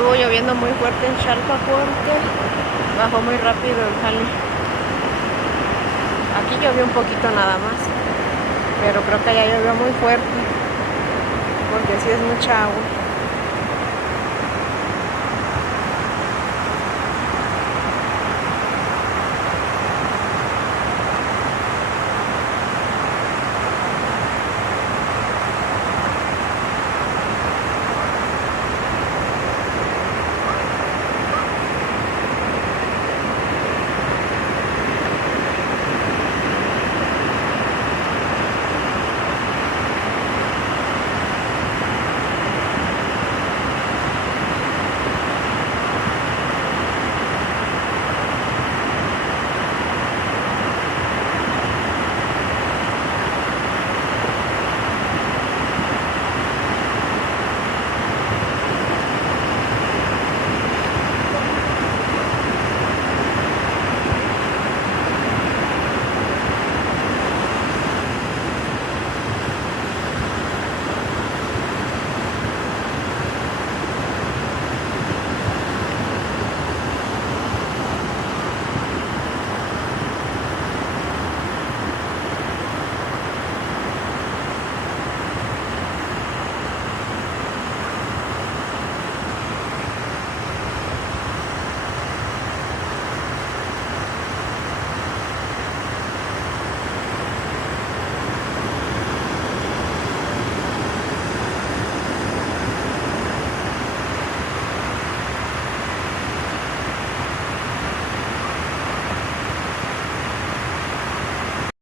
estuvo lloviendo muy fuerte en Xalpa porque bajó muy rápido el jale. Aquí llovió un poquito nada más, pero creo que allá llovió muy fuerte porque sí es mucha agua.